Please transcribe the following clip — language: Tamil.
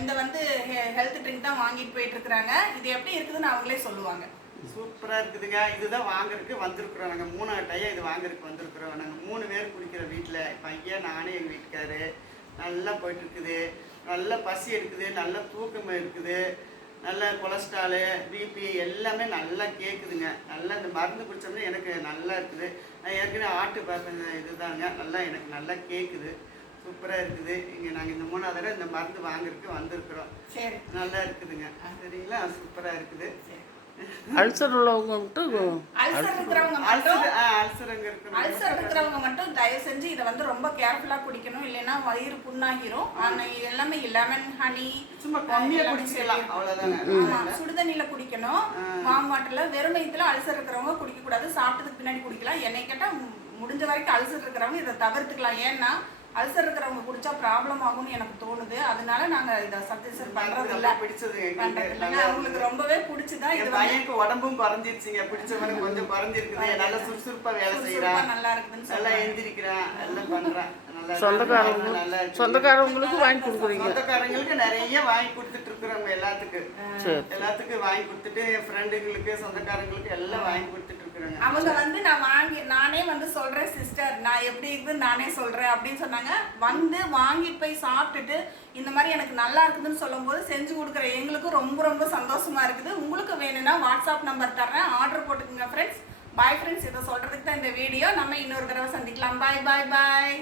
இந்த வந்து ஹெல்த் ட்ரிங்க் தான் வாங்கிட்டு போயிட்டு இருக்கிறாங்க இது எப்படி இருக்குதுன்னு அவங்களே சொல்லுவாங்க. சூப்பரா இருக்குதுங்க. இதுதான் வாங்குறதுக்கு வந்திருக்கிறோம் நாங்க. மூணு டைம் இது வாங்குறதுக்கு வந்திருக்கிறோம். நாங்க மூணு பேர் குடிக்கிற வீட்டுல பையன் நானே எங்க வீட்டுக்காரு. நல்லா போயிட்டு இருக்குது நல்ல பசி இருக்குது நல்ல தூக்கம் இருக்குது. நல்ல கொலஸ்ட்ராலு பிபி எல்லாமே நல்லா கேட்குதுங்க நல்லா இந்த மருந்து குடிச்சோம்னா எனக்கு நல்லா இருக்குது. நான் ஏற்கனவே ஆட்டு பார்த்த இதுதாங்க. நல்லா எனக்கு நல்லா கேட்குது சூப்பராக இருக்குது. இங்கே நாங்கள் இந்த மூணாவது தடவை இந்த மருந்து வாங்குறதுக்கு வந்திருக்கிறோம். சரி. நல்லா இருக்குதுங்க. சரிங்களா? சூப்பராக இருக்குது. சரி. அல்சர் உள்ளவங்க மட்டும் அல்சர் இருக்கிறவங்க மட்டும் அல்சர் ஆ அல்சர் இருக்கிறவங்க மட்டும் தயவு செஞ்சு இதை வந்து ரொம்ப கேர்ஃபுல்லா குடிக்கணும். இல்லைன்னா வயிறு புண்ணாகிரும். ஆனா இது எல்லாமே லெமன் ஹனி சும்மா கம்மியாக குடிச்சிக்கலாம். அவ்வளோதாங்க ஆமா சுடுதண்ணில குடிக்கணும். வாம் வாட்டர்ல வெறும் வயிற்றுல அல்சர் இருக்கிறவங்க குடிக்க கூடாது சாப்பிட்டதுக்கு பின்னாடி குடிக்கலாம். என்னை கேட்டா மு- முடிஞ்ச வரைக்கும் அல்சர் இருக்கிறவங்க இதை தவிர்த்துக்கலாம். ஏன்னா அல்சர் இருக்கிறவங்க குடிச்சா ப்ராப்ளம் ஆகும்னு எனக்கு தோணுது. அதனால நாங்க இதை சப்ஜெக்ஷன் பண்றது இல்ல பிடிச்சது நல்லா அவங்களுக்கு ரொம்பவே பிடிச்சுதான் இது பையனுக்கு உடம்பும் குறைஞ்சிருச்சுங்க. பிடிச்சவனுக்கு கொஞ்சம் குறைஞ்சிருக்குது. நல்லா சுறுசுறுப்பா வேலை செய்யறான் நல்லா இருக்குதுன்னு நல்லா சொல்றாங்க. எந்திரிக்கிறான் எல்லாம் பண்றான் நல்லா சொந்தக்காரங்க நல்லா இருக்கு. சொந்தக்காரவங்களுக்கு வாங்கி கொடுக்குறீங்க. சொந்தக்காரங்களுக்கு நிறைய வாங்கி கொடுத்துட்டு இருக்கிறோம் எல்லாத்துக்கும். எல்லாத்துக்கும் வாங்கி கொடுத்துட்டு ஃப்ரெண்டுங்களுக்கு சொந்தக்காரங்களுக்கு எல்லாம் வாங்கி கொடுத்துட்டு இருக்கிறோங்க. அவங்க வந்து நான் சொல்கிறேன் சொல்றேன் சிஸ்டர் நான் எப்படி இருக்குதுன்னு நானே சொல்றேன் அப்படின்னு சொன்னாங்க. வந்து வாங்கிட்டு போய் சாப்பிட்டுட்டு இந்த மாதிரி எனக்கு நல்லா இருக்குதுன்னு சொல்லும்போது செஞ்சு கொடுக்குற எங்களுக்கும் ரொம்ப ரொம்ப சந்தோஷமா இருக்குது. உங்களுக்கு வேணும்னா வாட்ஸ்அப் நம்பர் தர்றேன். ஆர்டர் போட்டுக்கோங்க ஃப்ரெண்ட்ஸ் பாய் ஃப்ரெண்ட்ஸ் இதை சொல்றதுக்கு தான் இந்த வீடியோ நம்ம இன்னொரு தடவை சந்திக்கலாம். பாய் பாய் பாய்